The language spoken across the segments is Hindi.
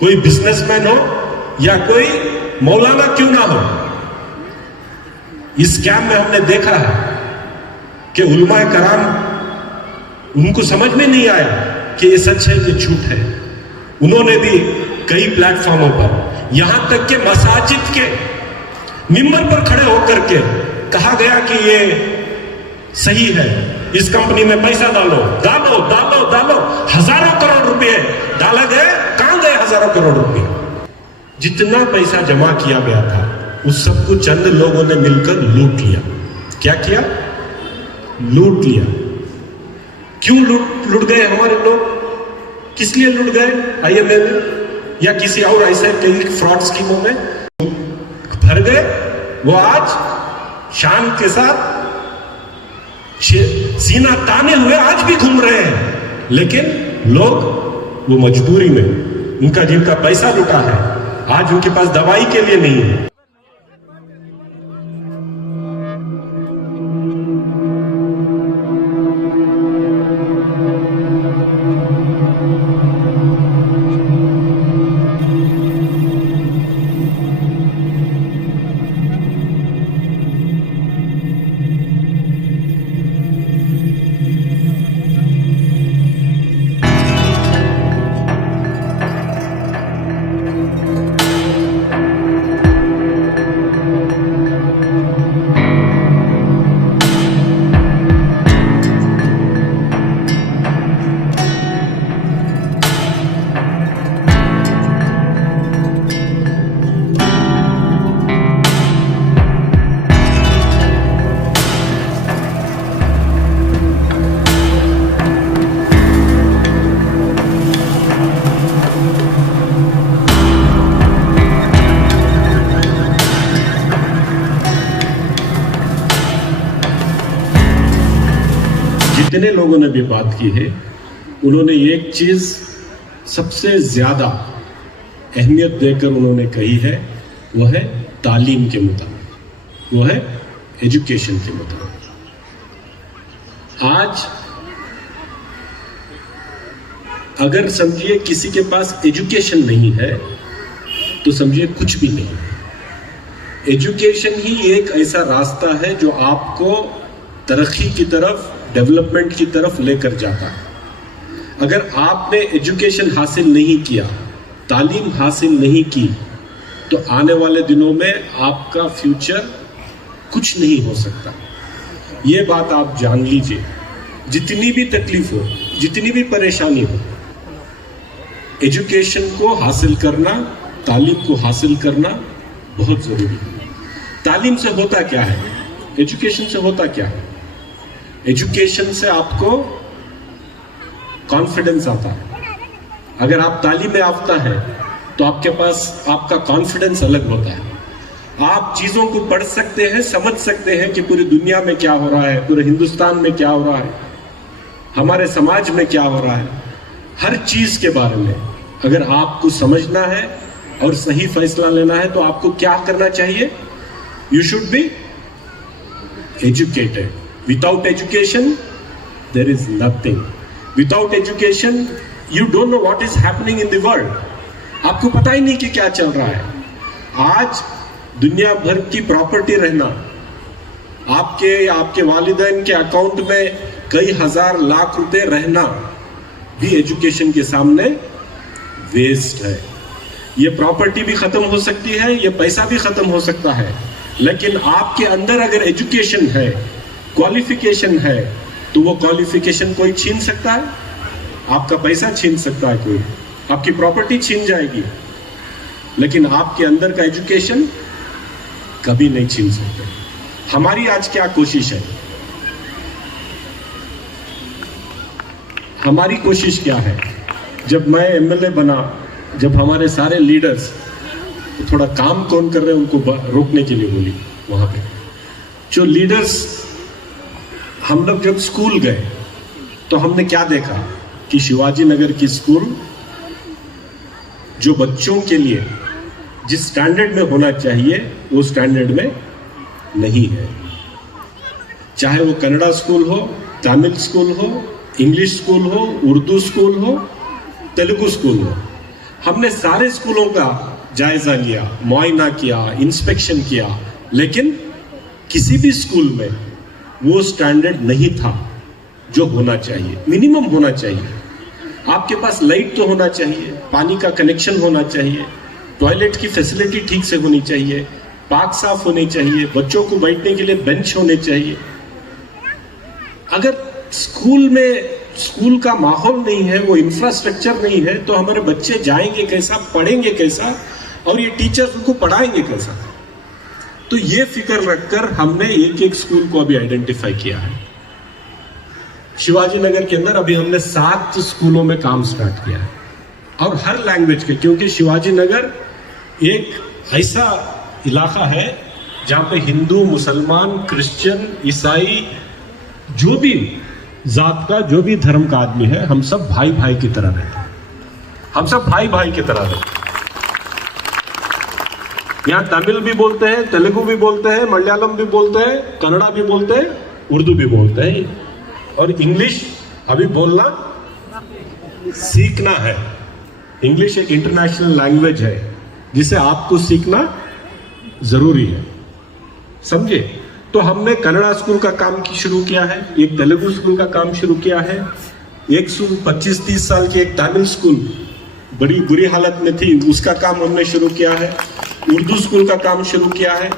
कोई बिजनेसमैन हो या कोई मौलाना क्यों ना हो, इस कैंप में हमने देखा है कि उलमाए कराम उनको समझ में नहीं आया कि ये सच है, ये झूठ है। उन्होंने भी कई प्लेटफॉर्मों पर, यहां तक कि मसाजिद के मिंबर पर खड़े होकर के कहा गया कि ये सही है, इस कंपनी में पैसा डालो डालो डालो डालो। हजारों करोड़ रुपए डाला गए। कहां गए हजारों करोड़ रुपए? जितना पैसा जमा किया गया था उस सबको चंद लोगों ने मिलकर लूट लिया। क्या किया? लूट लिया। क्यों लूट गए हमारे लोग? किस लिए लूट गए? आईएमएफ में या किसी और ऐसे कई फ्रॉड स्कीमों में भर गए। वो आज शान के साथ सीना ताने हुए आज भी घूम रहे हैं, लेकिन लोग वो मजबूरी में, उनका जिनका पैसा लुटा है, आज उनके पास दवाई के लिए नहीं है। जितने लोगों ने भी बात की है, उन्होंने एक चीज सबसे ज्यादा अहमियत देकर उन्होंने कही है, वह है तालीम के मुताबिक, वो है एजुकेशन के मुताबिक। आज अगर समझिए किसी के पास एजुकेशन नहीं है तो समझिए कुछ भी नहीं है। एजुकेशन ही एक ऐसा रास्ता है जो आपको तरक्की की तरफ, डेवलपमेंट की तरफ लेकर जाता है। अगर आपने एजुकेशन हासिल नहीं किया, तालीम हासिल नहीं की, तो आने वाले दिनों में आपका फ्यूचर कुछ नहीं हो सकता। ये बात आप जान लीजिए। जितनी भी तकलीफ हो, जितनी भी परेशानी हो, एजुकेशन को हासिल करना, तालीम को हासिल करना बहुत जरूरी है। तालीम से होता क्या है? एजुकेशन से होता क्या है? एजुकेशन से आपको कॉन्फिडेंस आता है। अगर आप तालीम याफ्ता है तो आपके पास आपका कॉन्फिडेंस अलग होता है। आप चीजों को पढ़ सकते हैं, समझ सकते हैं कि पूरी दुनिया में क्या हो रहा है, पूरे हिंदुस्तान में क्या हो रहा है, हमारे समाज में क्या हो रहा है। हर चीज के बारे में अगर आपको समझना है और सही फैसला लेना है तो आपको क्या करना चाहिए? You should be educated. Without education, there is nothing. Without education, you don't know what is happening in the world. आपको पता ही नहीं कि क्या चल रहा है। आज दुनिया भर की प्रॉपर्टी रहना, आपके वालिदैन के अकाउंट में कई हजार लाख रुपए रहना भी एजुकेशन के सामने वेस्ट है। ये प्रॉपर्टी भी खत्म हो सकती है, ये पैसा भी खत्म हो सकता है, लेकिन आपके अंदर अगर एजुकेशन है, क्वालिफिकेशन है, तो वो क्वालिफिकेशन कोई छीन सकता है? आपका पैसा छीन सकता है कोई, आपकी प्रॉपर्टी छीन जाएगी, लेकिन आपके अंदर का एजुकेशन कभी नहीं छीन सकते। हमारी आज क्या कोशिश है? हमारी कोशिश क्या है? जब मैं एमएलए बना, जब हमारे सारे लीडर्स थोड़ा काम कौन कर रहे हैं उनको रोकने के लिए बोली, वहां पे जो लीडर्स, हम लोग जब स्कूल गए तो हमने क्या देखा कि शिवाजी नगर की स्कूल जो बच्चों के लिए जिस स्टैंडर्ड में होना चाहिए वो स्टैंडर्ड में नहीं है। चाहे वो कन्नड़ा स्कूल हो, तमिल स्कूल हो, इंग्लिश स्कूल हो, उर्दू स्कूल हो, तेलुगु स्कूल हो, हमने सारे स्कूलों का जायजा लिया, मुआयना किया, इंस्पेक्शन किया, लेकिन किसी भी स्कूल में वो स्टैंडर्ड नहीं था जो होना चाहिए। मिनिमम होना चाहिए, आपके पास लाइट तो होना चाहिए, पानी का कनेक्शन होना चाहिए, टॉयलेट की फैसिलिटी ठीक से होनी चाहिए, पार्क साफ होने चाहिए, बच्चों को बैठने के लिए बेंच होने चाहिए। अगर स्कूल में स्कूल का माहौल नहीं है, वो इंफ्रास्ट्रक्चर नहीं है, तो हमारे बच्चे जाएंगे कैसा, पढ़ेंगे कैसा, और ये टीचर्स उनको पढ़ाएंगे कैसा? तो ये फिक्र रखकर हमने एक एक स्कूल को अभी आइडेंटिफाई किया है। शिवाजी नगर के अंदर अभी हमने 7 स्कूलों में काम स्टार्ट किया है, और हर लैंग्वेज के, क्योंकि शिवाजी नगर एक ऐसा इलाका है जहां पे हिंदू, मुसलमान, क्रिश्चियन, ईसाई, जो भी जात का, जो भी धर्म का आदमी है, हम सब भाई भाई की तरह रहते हैं। हम सब भाई भाई की तरह रहते हैं। यहाँ तमिल भी बोलते हैं, तेलुगु भी बोलते हैं, मलयालम भी बोलते हैं, कन्नड़ा भी बोलते हैं, उर्दू भी बोलते हैं, और इंग्लिश अभी बोलना सीखना है। इंग्लिश एक इंटरनेशनल लैंग्वेज है जिसे आपको सीखना जरूरी है, समझे? तो हमने कन्नड़ा स्कूल का काम शुरू किया है, एक तेलुगु स्कूल का काम शुरू किया है, एक 25-30 साल की एक तमिल स्कूल बड़ी बुरी हालत में थी, उसका काम हमने शुरू किया है, उर्दू स्कूल का काम शुरू किया है,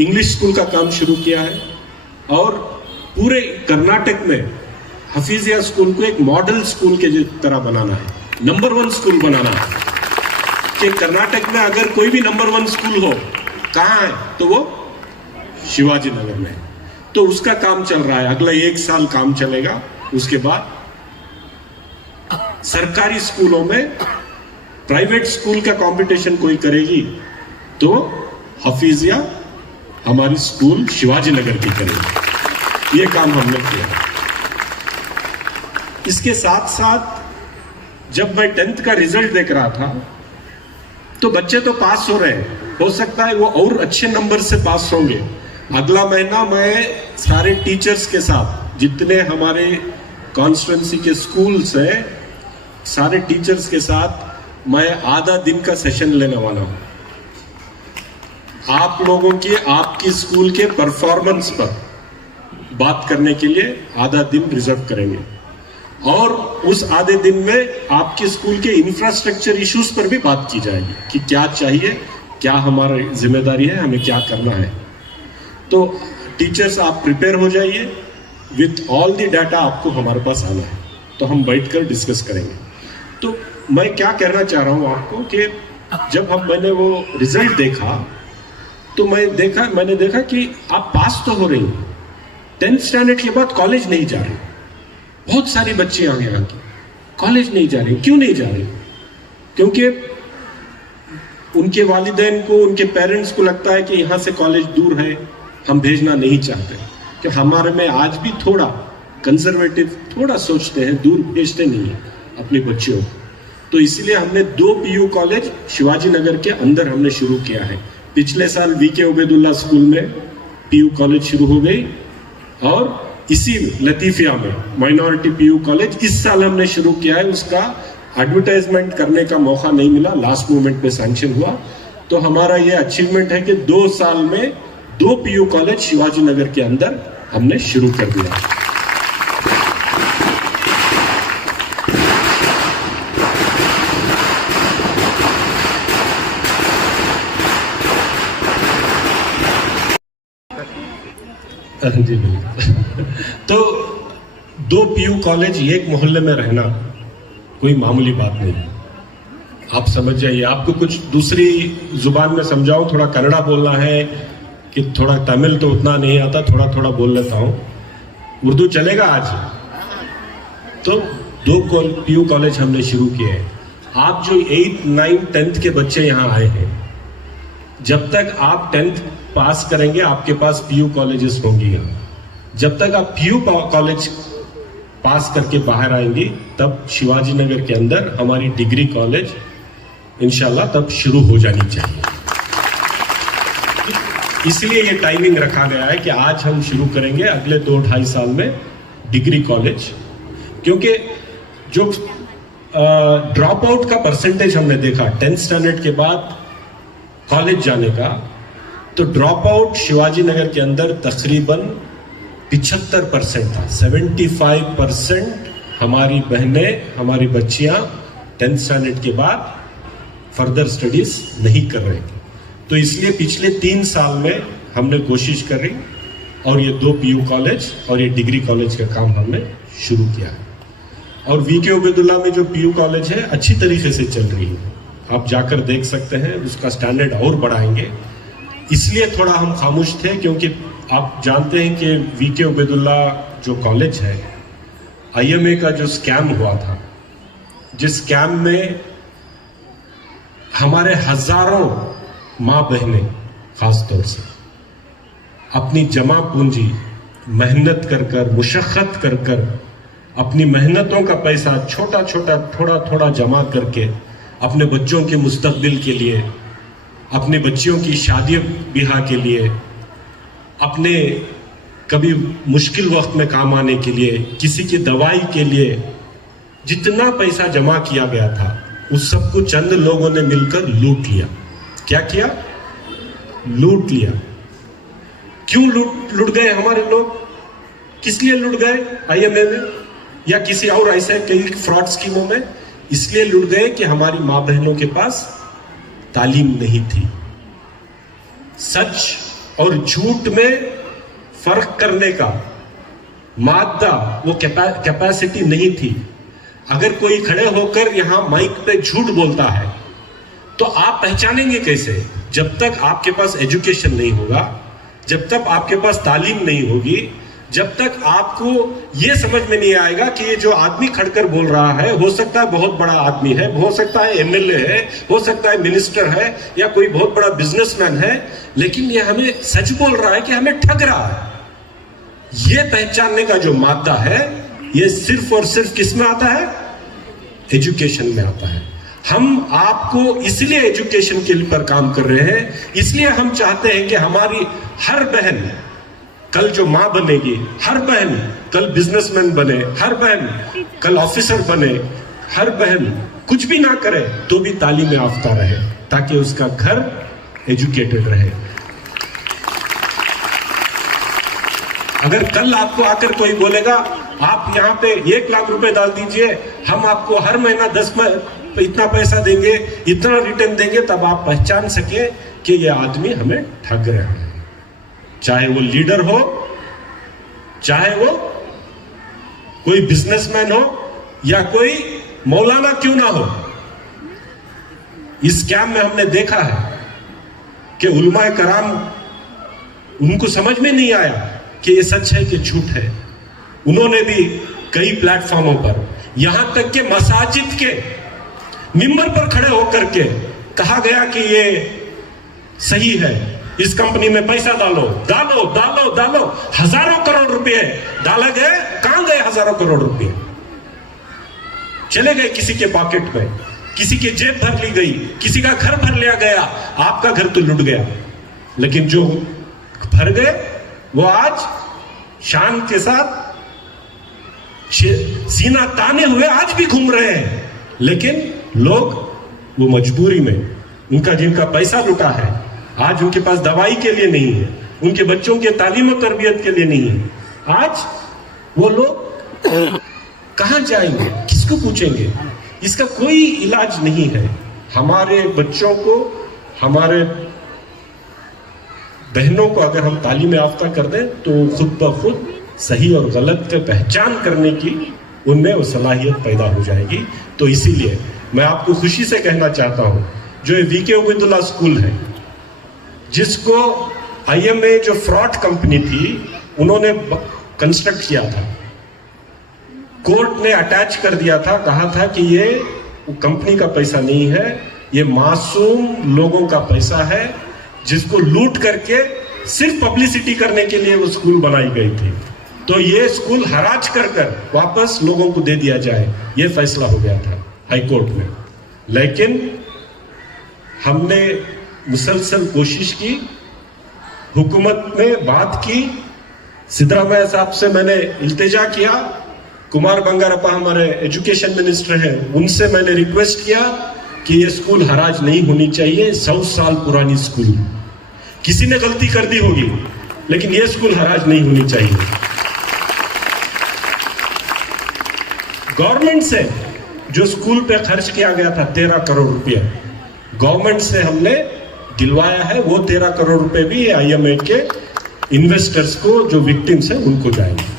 इंग्लिश स्कूल का काम शुरू किया है, और पूरे कर्नाटक में हफीजिया स्कूल को एक मॉडल स्कूल के तरह बनाना है, नंबर 1 स्कूल बनाना है। कि कर्नाटक में अगर कोई भी नंबर 1 स्कूल हो, कहाँ है? तो वो शिवाजी नगर में। तो उसका काम चल रहा है, अगला 1 साल काम चलेगा। उसके बाद सरकारी स्कूलों में प्राइवेट स्कूल का कंपटीशन कोई करेगी तो हफीजिया हमारी स्कूल शिवाजी नगर की करेगी। ये काम हमने किया। इसके साथ साथ जब मैं 10th का रिजल्ट देख रहा था तो बच्चे तो पास हो रहे हैं, हो सकता है वो और अच्छे नंबर से पास होंगे। अगला महीना मैं सारे टीचर्स के साथ, जितने हमारे कॉन्स्टिट्यूंसी के स्कूल्स हैं, सारे टीचर्स के साथ मैं आधा दिन का सेशन लेने वाला हूं। आप लोगों की, आपकी स्कूल के परफॉर्मेंस पर बात करने के लिए आधा दिन रिजर्व करेंगे, और उस आधे दिन में आपके स्कूल के इंफ्रास्ट्रक्चर इश्यूज पर भी बात की जाएगी कि क्या चाहिए, क्या हमारी जिम्मेदारी है, हमें क्या करना है। तो टीचर्स आप प्रिपेयर हो जाइए, विथ ऑल द डाटा आपको हमारे पास आना है, तो हम बैठकर डिस्कस करेंगे। तो मैं क्या कहना चाह रहा हूं आपको कि जब मैंने वो रिजल्ट देखा तो मैंने देखा कि आप पास तो हो रही हैं, 10th स्टैंडर्ड के बाद कॉलेज नहीं जा रही। बहुत सारी बच्ची आगे आके कॉलेज नहीं जा रही। क्यों नहीं जा रही? क्योंकि उनके वालिदैन को, उनके पेरेंट्स को लगता है कि यहाँ से कॉलेज दूर है, हम भेजना नहीं चाहते। कि हमारे में आज भी थोड़ा कंजर्वेटिव, थोड़ा सोचते हैं, दूर भेजते नहीं है अपनी बच्चियों को। तो इसलिए हमने 2 PU कॉलेज शिवाजी नगर के अंदर हमने शुरू किया है। पिछले साल VK उबैदुल्ला स्कूल में PU कॉलेज शुरू हो गई, और इसी लतीफिया में माइनॉरिटी PU कॉलेज इस साल हमने शुरू किया है। उसका एडवर्टाइजमेंट करने का मौका नहीं मिला, लास्ट मोमेंट पे सैंक्शन हुआ। तो हमारा ये अचीवमेंट है कि 2 साल में 2 PU कॉलेज शिवाजी नगर के अंदर हमने शुरू कर दिया। जी बिल्कुल। तो 2 PU कॉलेज एक मोहल्ले में रहना कोई मामूली बात नहीं। आप समझ जाइए। आपको कुछ दूसरी जुबान में समझाऊं, थोड़ा कन्नड़ा बोलना है कि थोड़ा तमिल तो उतना नहीं आता, थोड़ा थोड़ा बोल लेता हूं। उर्दू चलेगा आज? तो 2 PU कॉलेज हमने शुरू किए हैं। आप जो 8, 9, 10th के बच्चे यहाँ आए हैं, जब तक आप 10th पास करेंगे आपके पास PU कॉलेजेस होंगी यहाँ। जब तक आप PU कॉलेज पास करके बाहर आएंगी तब शिवाजी नगर के अंदर हमारी डिग्री कॉलेज इंशाल्लाह तब शुरू हो जानी चाहिए। इसलिए ये टाइमिंग रखा गया है कि आज हम शुरू करेंगे, अगले 2-2.5 साल में डिग्री कॉलेज। क्योंकि जो ड्रॉप आउट का परसेंटेज हमने देखा 10th स्टैंडर्ड के बाद कॉलेज जाने का, तो ड्रॉप आउट शिवाजी नगर के अंदर तकरीबन 75% था। 75% हमारी बहनें, हमारी बच्चियां 10th स्टैंडर्ड के बाद फर्दर स्टडीज नहीं कर रही थी। तो इसलिए पिछले 3 साल में हमने कोशिश करी और ये 2 पीयू कॉलेज और ये डिग्री कॉलेज का काम हमने शुरू किया है। और वीके उबैदुल्ला में जो पीयू कॉलेज है अच्छी तरीके से चल रही है, आप जाकर देख सकते हैं, उसका स्टैंडर्ड और बढ़ाएंगे। इसलिए थोड़ा हम खामोश थे क्योंकि आप जानते हैं कि वीके उबैदुल्ला जो कॉलेज है, आईएमए का जो स्कैम हुआ था, जिस स्कैम में हमारे हजारों माँ बहनें खासतौर से अपनी जमा पूंजी मेहनत कर कर, मुशक्कत कर कर, अपनी मेहनतों का पैसा छोटा छोटा थोड़ा थोड़ा जमा करके अपने बच्चों के मुस्तकबिल के लिए, अपनी बच्चियों की शादी ब्याह के लिए, अपने कभी मुश्किल वक्त में काम आने के लिए, किसी की दवाई के लिए जितना पैसा जमा किया गया था उस सबको चंद लोगों ने मिलकर लूट लिया। क्या किया? लूट लिया। क्यों लूट गए हमारे लोग? किस लिए लूट गए? आईएमए में या किसी और ऐसे कई फ्रॉड स्कीमों में? इसलिए लूट गए कि हमारी मां बहनों के पास तालीम नहीं थी। सच और झूठ में फर्क करने का मादा, वो कैपेसिटी नहीं थी। अगर कोई खड़े होकर यहां माइक पे झूठ बोलता है तो आप पहचानेंगे कैसे? जब तक आपके पास एजुकेशन नहीं होगा, जब तक आपके पास तालीम नहीं होगी, जब तक आपको यह समझ में नहीं आएगा कि ये जो आदमी खड़कर बोल रहा है, हो सकता है बहुत बड़ा आदमी है, हो सकता है एमएलए है, हो सकता है मिनिस्टर है या कोई बहुत बड़ा बिजनेसमैन है, लेकिन ये हमें सच बोल रहा है कि हमें ठग रहा है। ये पहचानने का जो मादा है, ये सिर्फ और सिर्फ किस में आता है? एजुकेशन में आता है। हम आपको इसलिए एजुकेशन के पर काम कर रहे हैं, इसलिए हम चाहते हैं कि हमारी हर बहन कल जो मां बनेगी, हर बहन कल बिजनेसमैन बने, हर बहन कल ऑफिसर बने, हर बहन कुछ भी ना करे तो भी तालीम याफ्ता रहे, ताकि उसका घर एजुकेटेड रहे। अगर कल आपको आकर कोई बोलेगा आप यहाँ पे 1 लाख रुपए डाल दीजिए, हम आपको हर महीना 10 इतना पैसा देंगे, इतना रिटर्न देंगे, तब आप पहचान सके कि ये आदमी हमें ठग रहा है। चाहे वो लीडर हो, चाहे वो कोई बिजनेसमैन हो या कोई मौलाना क्यों ना हो। इस स्कैम में हमने देखा है कि उलमाए कराम, उनको समझ में नहीं आया कि ये सच है कि झूठ है। उन्होंने भी कई प्लेटफॉर्मों पर, यहां तक कि मसाजिद के मिंबर पर खड़े होकर के कहा गया कि ये सही है, इस कंपनी में पैसा डालो डालो डालो डालो, हजारों करोड़ रुपए डाले गए। कहां गए हजारों करोड़ रुपए? चले गए किसी के पॉकेट में, किसी की जेब भर ली गई, किसी का घर भर लिया गया। आपका घर तो लुट गया, लेकिन जो भर गए वो आज शान के साथ सीना ताने हुए आज भी घूम रहे हैं। लेकिन लोग वो मजबूरी में, उनका जिनका पैसा लुटा है, आज उनके पास दवाई के लिए नहीं है, उनके बच्चों के तालीम और तरबियत के लिए नहीं है। आज वो लोग कहां जाएंगे, किसको पूछेंगे? इसका कोई इलाज नहीं है। हमारे बच्चों को, हमारे बहनों को अगर हम तालीम याफ्ता कर दें तो खुद ब खुद सही और गलत की पहचान करने की उनमें वो सलाहियत पैदा हो जाएगी। तो इसीलिए मैं आपको खुशी से कहना चाहता हूं, जो वीके उबैदुल्ला स्कूल है, जिसको आईएमए जो फ्रॉड कंपनी थी उन्होंने कंस्ट्रक्ट किया था, कोर्ट ने अटैच कर दिया था, कहा था कि ये कंपनी का पैसा नहीं है, ये मासूम लोगों का पैसा है, जिसको लूट करके सिर्फ पब्लिसिटी करने के लिए वो स्कूल बनाई गई थी। तो ये स्कूल हराज कर कर वापस लोगों को दे दिया जाए, ये फैसला हो गया था हाई कोर्ट में। लेकिन हमने मुसलसल कोशिश की, हुकूमत में बात की, सिद्धरामैया साहब से मैंने इल्तिजा किया कुमार बंगारप्पा हमारे एजुकेशन मिनिस्टर हैं, उनसे मैंने रिक्वेस्ट किया कि ये स्कूल हराज नहीं होनी चाहिए, 100 साल पुरानी स्कूल, किसी ने गलती कर दी होगी लेकिन ये स्कूल हराज नहीं होनी चाहिए। गवर्नमेंट से जो स्कूल पे खर्च किया गया था 13 करोड़ रुपया, गवर्नमेंट से हमने दिलवाया है, वो 13 करोड़ रुपए भी IMA के इन्वेस्टर्स को, जो विक्टिम्स हैं, उनको जाएंगे।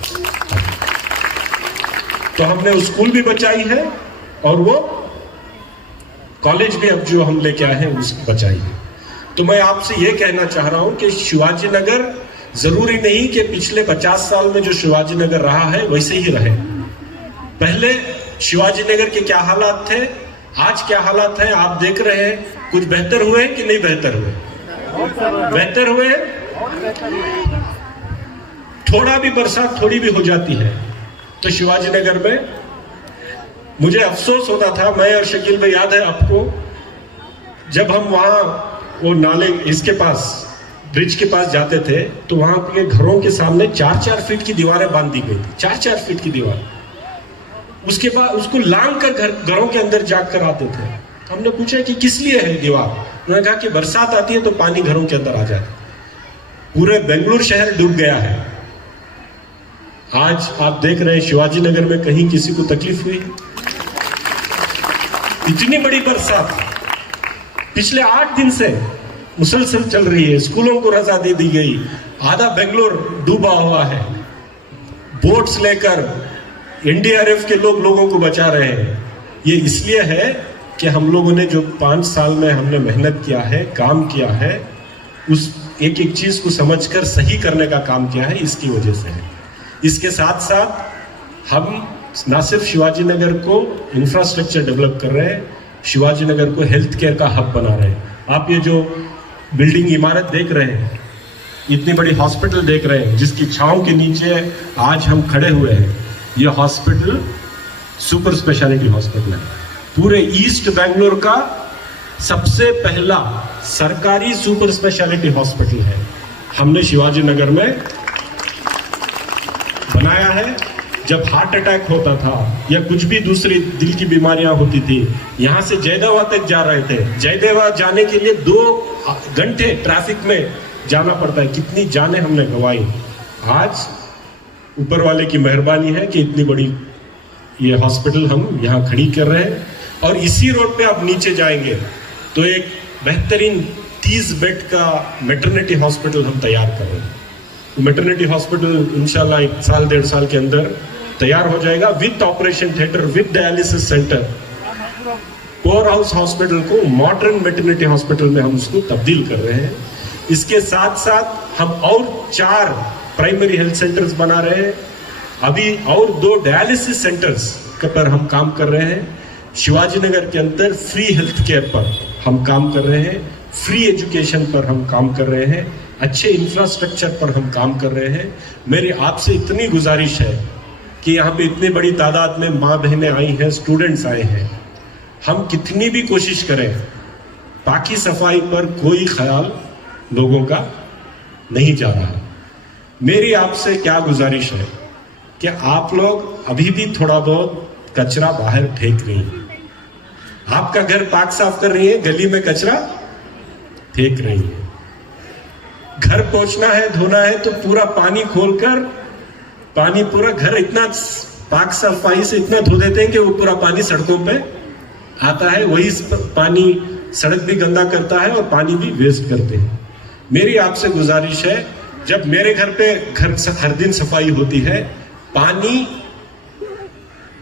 तो हमने वो स्कूल भी बचाई है और वो कॉलेज भी अब जो हम लेके आए हैं उसको बचाई है। तो मैं आपसे ये कहना चाह रहा हूं कि शिवाजी नगर जरूरी नहीं कि पिछले 50 साल में जो शिवाजी नगर रहा है वैसे ही रहे। पहले शिवाजी नगर के क्या हालात थे, आज क्या हालात है आप देख रहे हैं। कुछ बेहतर हुए कि नहीं बेहतर हुए? बेहतर हुए। थोड़ा भी बरसात थोड़ी भी हो जाती है तो शिवाजी नगर में मुझे अफसोस होता था, मैं और शकील भाई याद है आपको, जब हम वहां वो नाले इसके पास ब्रिज के पास जाते थे तो वहां के घरों के सामने 4-4 फीट की दीवारें बांध दी गई थी, 4-4 फीट की दीवार। उसके बाद उसको लांग कर घरों के अंदर जाग कर आते थे। हमने पूछा कि किस लिए है दीवार, उन्होंने कहा कि बरसात आती है तो पानी घरों के अंदर आ जाता है। पूरे बेंगलुरु शहर डूब गया है। आज आप देख रहे हैं शिवाजी नगर में कहीं किसी को तकलीफ हुई? इतनी बड़ी बरसात पिछले 8 दिन से मुसलसल चल रही है, स्कूलों को रजा दे दी गई, आधा बेंगलुरु डूबा हुआ है। बोट्स लेकर NDRF के लोगों को बचा रहे हैं। ये इसलिए है कि हम लोगों ने जो 5 साल में हमने मेहनत किया है, काम किया है, उस एक एक चीज को समझकर सही करने का काम किया है, इसकी वजह से है। इसके साथ साथ हम ना सिर्फ शिवाजी नगर को इंफ्रास्ट्रक्चर डेवलप कर रहे हैं, शिवाजी नगर को हेल्थ केयर का हब बना रहे हैं। आप ये जो बिल्डिंग इमारत देख रहे हैं, इतनी बड़ी हॉस्पिटल देख रहे हैं, जिसकी छांव के नीचे आज हम खड़े हुए हैं, ये हॉस्पिटल सुपर स्पेशलिटी हॉस्पिटल है। पूरे ईस्ट बेंगलोर का सबसे पहला सरकारी सुपर स्पेशलिटी हॉस्पिटल है, हमने शिवाजी नगर में बनाया है। जब हार्ट अटैक होता था या कुछ भी दूसरी दिल की बीमारियां होती थी, यहां से जयदेवा तक जा रहे थे। जयदेवा जाने के लिए 2 घंटे ट्रैफिक में जाना पड़ता है। कितनी जानें हमने गंवाई। आज ऊपर वाले की मेहरबानी है कि इतनी बड़ी ये हॉस्पिटल हम यहाँ खड़ी कर रहे हैं। और इसी रोड पे आप नीचे जाएंगे तो एक बेहतरीन 30 बेड का मैटरनिटी हॉस्पिटल हम तैयार कर रहे हैं। मैटरनिटी हॉस्पिटल इंशाल्लाह 1 साल 1.5 साल के अंदर तैयार हो जाएगा, with operation theatre, with dialysis centre. Power house hospital को मॉडर्न मैटरनिटी हॉस्पिटल में हम उसको तब्दील कर रहे हैं। इसके साथ साथ हम और 4 प्राइमरी हेल्थ सेंटर्स बना रहे हैं। अभी और 2 डायलिसिस सेंटर्स पर हम काम कर रहे हैं। शिवाजी नगर के अंदर फ्री हेल्थ केयर पर हम काम कर रहे हैं, फ्री एजुकेशन पर हम काम कर रहे हैं, अच्छे इंफ्रास्ट्रक्चर पर हम काम कर रहे हैं। मेरी आपसे इतनी गुजारिश है कि यहाँ पे इतनी बड़ी तादाद में माँ बहनें आई हैं, स्टूडेंट्स आए हैं, हम कितनी भी कोशिश करें, पाकी सफाई पर कोई ख्याल लोगों का नहीं जा रहा। मेरी आपसे क्या गुजारिश है कि आप लोग अभी भी थोड़ा बहुत कचरा बाहर फेंक रही हैं। आपका घर पाक साफ कर रही है, गली में कचरा फेंक रही है। घर पोंछना है, धोना है तो पूरा पानी खोलकर, पानी पूरा घर इतना पाक सफाई से इतना धो देते हैं कि वो पूरा पानी सड़कों पे आता है। वही पानी सड़क भी गंदा करता है और पानी भी वेस्ट करते हैं। मेरी आपसे गुजारिश है, जब मेरे घर पे हर दिन सफाई होती है, पानी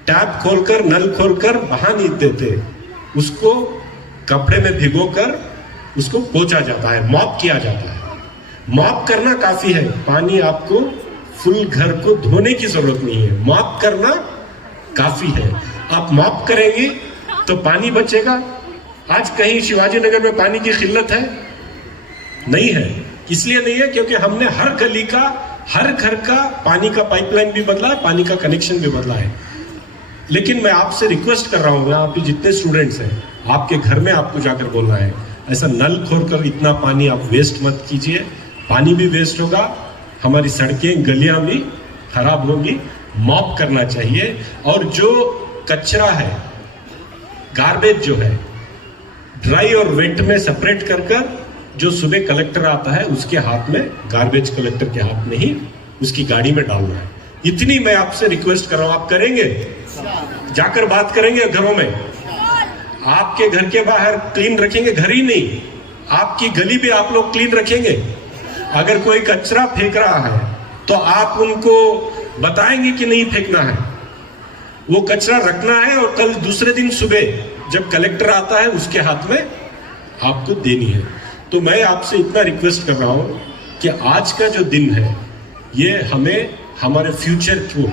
टैप खोलकर, नल खोलकर बहा नहीं देते, उसको कपड़े में भिगोकर उसको पोंछा जाता है, मॉप किया जाता है। मॉप करना काफी है, पानी आपको फुल घर को धोने की जरूरत नहीं है, मॉप करना काफी है। आप मॉप करेंगे तो पानी बचेगा। आज कहीं शिवाजी नगर में पानी की किल्लत है? नहीं है। इसलिए नहीं है क्योंकि हमने हर गली का, हर घर का पानी का पाइपलाइन भी बदला है, पानी का कनेक्शन भी बदला है। लेकिन मैं आपसे रिक्वेस्ट कर रहा हूँ, यहाँ पे जितने स्टूडेंट्स हैं, आपके घर में आपको जाकर बोलना है, ऐसा नल खोलकर इतना पानी आप वेस्ट मत कीजिए। पानी भी वेस्ट होगा, हमारी सड़कें गलियां भी खराब होंगी मॉप करना चाहिए और जो कचरा है, गार्बेज जो है, ड्राई और वेट में सेपरेट कर कर जो सुबह कलेक्टर आता है उसके हाथ में, गार्बेज कलेक्टर के हाथ में ही उसकी गाड़ी में डालना है। इतनी मैं आपसे रिक्वेस्ट कर रहा हूं, आप करेंगे? जाकर बात करेंगे घरों में? आपके घर के बाहर क्लीन रखेंगे? घर ही नहीं, आपकी गली भी आप लोग क्लीन रखेंगे? अगर कोई कचरा फेंक रहा है तो आप उनको बताएंगे कि नहीं फेंकना है, वो कचरा रखना है और कल दूसरे दिन सुबह जब कलेक्टर आता है उसके हाथ में आपको देनी है। तो मैं आपसे इतना रिक्वेस्ट कर रहा हूं कि आज का जो दिन है ये हमें हमारे फ्यूचर को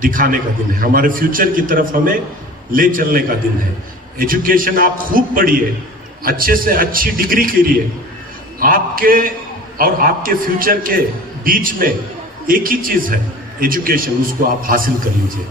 दिखाने का दिन है, हमारे फ्यूचर की तरफ हमें ले चलने का दिन है। एजुकेशन आप खूब पढ़िए, अच्छे से अच्छी डिग्री करिए, आपके और आपके फ्यूचर के बीच में एक ही चीज है, एजुकेशन, उसको आप हासिल कर लीजिए।